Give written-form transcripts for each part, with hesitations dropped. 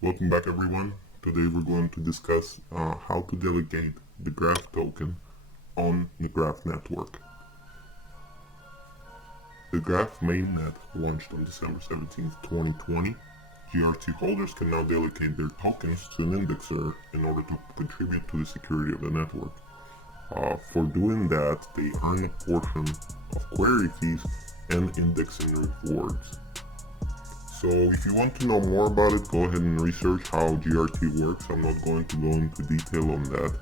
Welcome back everyone. Today we're going to discuss how to delegate the Graph token on the Graph network. The Graph mainnet launched on December 17th, 2020. GRT holders can now delegate their tokens to an indexer in order to contribute to the security of the network. For doing that, they earn a portion of query fees and indexing rewards. So if you want to know more about it, go ahead and research how GRT works. I'm not going to go into detail on that.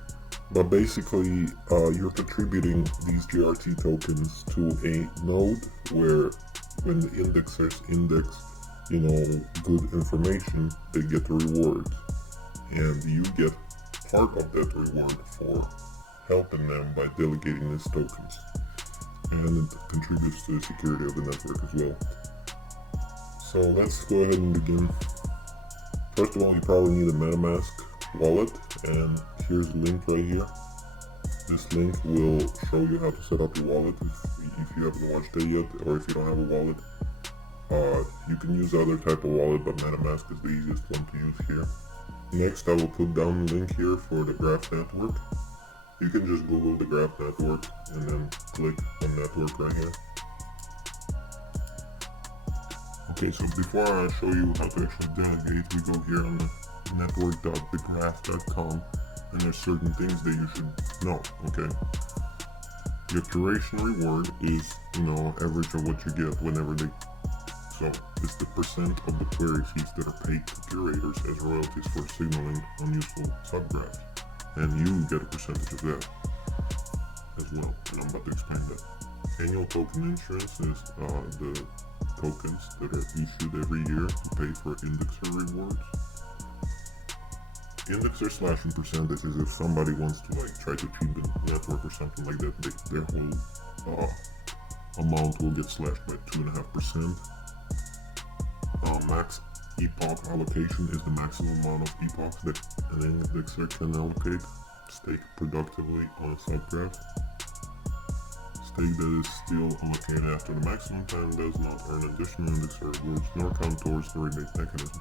But basically, you're contributing these GRT tokens to a node where when the indexers index, good information, they get the rewards. And you get part of that reward for helping them by delegating these tokens. And it contributes to the security of the network as well. So let's go ahead and begin. First of all, you probably need a MetaMask wallet, and here's a link right here. This link will show you how to set up your wallet if you haven't watched it yet, or if you don't have a wallet. You can use other type of wallet, but MetaMask is the easiest one to use here. Next, I will put down the link here for the Graph network. You can just Google the Graph network and then click on network right here. Okay, so before I show you how to actually delegate, we go here on the network.thegraph.com, and there's certain things that you should know, okay? Your curation reward is, average of what you get whenever they... So, it's the percent of the query fees that are paid to curators as royalties for signaling unuseful subgraphs. And you get a percentage of that as well, and I'm about to explain that. Annual token insurance is the tokens that are issued every year to pay for indexer rewards. Indexer slashing percentage is if somebody wants to try to cheat the network or something like that, their whole amount will get slashed by 2.5%. Max epoch allocation is the maximum amount of epochs that an indexer can allocate, stake productively on a subgraph. Stake that is still allocated after the maximum time does not earn additional indexer rewards nor count towards the rebate mechanism.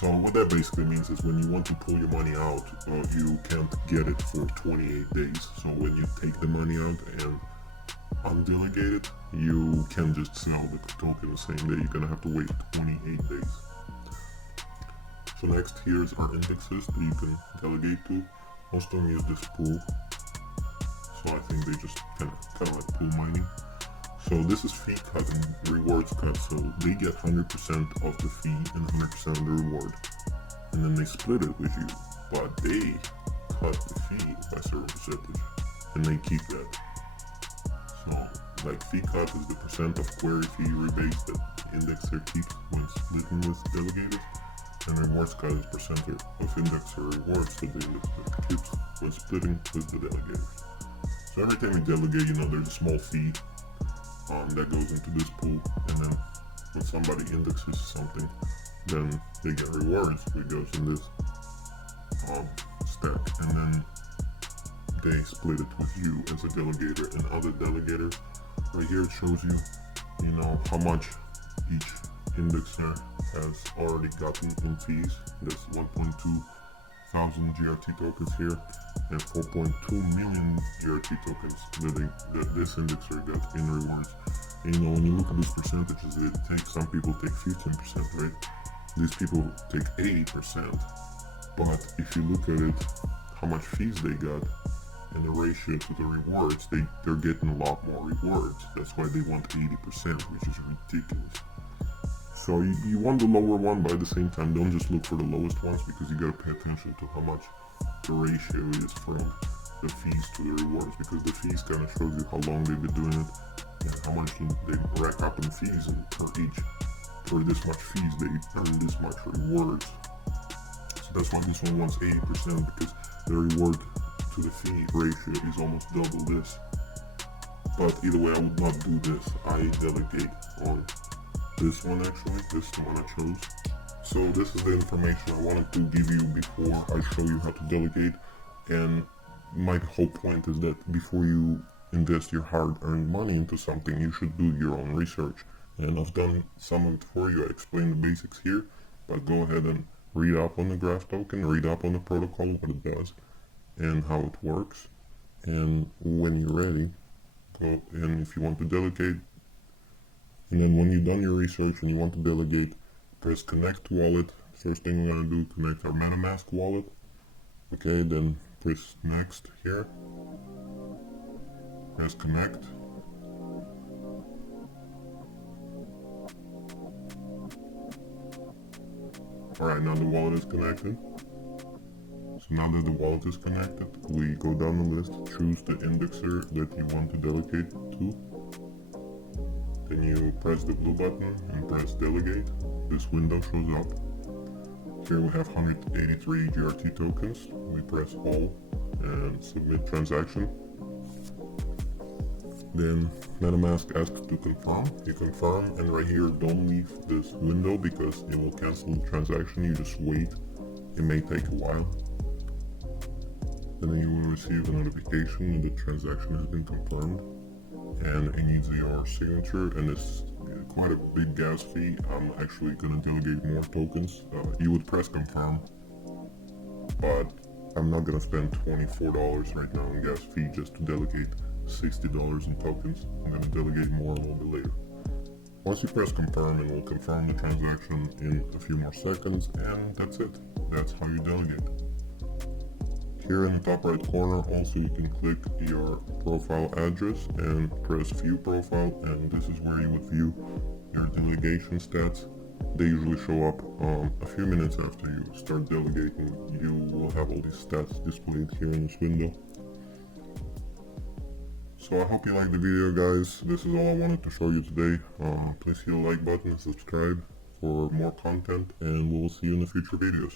So what that basically means is when you want to pull your money out, you can't get it for 28 days. So when you take the money out and undelegate it, you can just sell the token the same day. You're gonna have to wait 28 days. So next, here's our indexes that you can delegate to. Most of them use this pool. So I think they just kind of like pool mining. So this is fee cut and rewards cut. So they get 100% of the fee and 100% of the reward, and then they split it with you. But they cut the fee by a certain percentage, and they keep that. So fee cut is the percent of query fee rebates that indexer keeps when splitting with delegators, and rewards cut is percentage of indexer rewards that the indexer keeps when splitting with the delegators. So every time you delegate, there's a small fee that goes into this pool, and then when somebody indexes something, then they get rewards, which goes in this stack, and then they split it with you as a delegator and other delegators. Right here it shows you, how much each indexer has already gotten in fees. There's 1.2 thousand GRT tokens here, and 4.2 million GRT tokens that this indexer got in rewards. And when you look at these percentages, some people take 15%, right? These people take 80%. But if you look at it, how much fees they got, and the ratio to the rewards, they're getting a lot more rewards. That's why they want 80%, which is ridiculous. So you want the lower one, but at the same time, don't just look for the lowest ones, because you gotta pay attention to how much the ratio is from the fees to the rewards, because the fees kind of shows you how long they've been doing it and how much they rack up in fees, and for this much fees they earn this much rewards. So that's why this one wants 80%, because the reward to the fee ratio is almost double this. But either way, I would not do this. I delegate on this one actually. This is the one I chose. So this is the information I wanted to give you before I show you how to delegate. And my whole point is that before you invest your hard-earned money into something, you should do your own research. And I've done some of it for you. I explained the basics here. but go ahead and read up on the graph token, read up on the protocol, what it does, and how it works. And when you're ready, go, and if you want to delegate, and then when you've done your research and you want to delegate, press connect wallet. First thing we're going to do, connect our MetaMask wallet. Okay, then press next here. Press connect. Alright, now the wallet is connected. So now that the wallet is connected, we go down the list, choose the indexer that you want to delegate to. Then you press the blue button and press delegate. This window shows up. Here we have 183 GRT tokens. We press all and submit transaction. Then MetaMask asks to confirm. You confirm, and right here don't leave this window because it will cancel the transaction. You just wait. It may take a while. And then you will receive a notification that the transaction has been confirmed. And it needs your signature, and it's quite a big gas fee. I'm actually gonna delegate more tokens. You would press confirm, but I'm not gonna spend $24 right now in gas fee just to delegate $60 in tokens. I'm gonna delegate more a little bit later. Once you press confirm, it will confirm the transaction in a few more seconds, and that's it. That's how you delegate. Here in the top right corner, also you can click your profile address and press view profile, and this is where you would view your delegation stats. They usually show up a few minutes after you start delegating. You will have all these stats displayed here in this window. So I hope you liked the video, guys. This is all I wanted to show you today. Please hit the like button and subscribe for more content, and we'll see you in the future videos.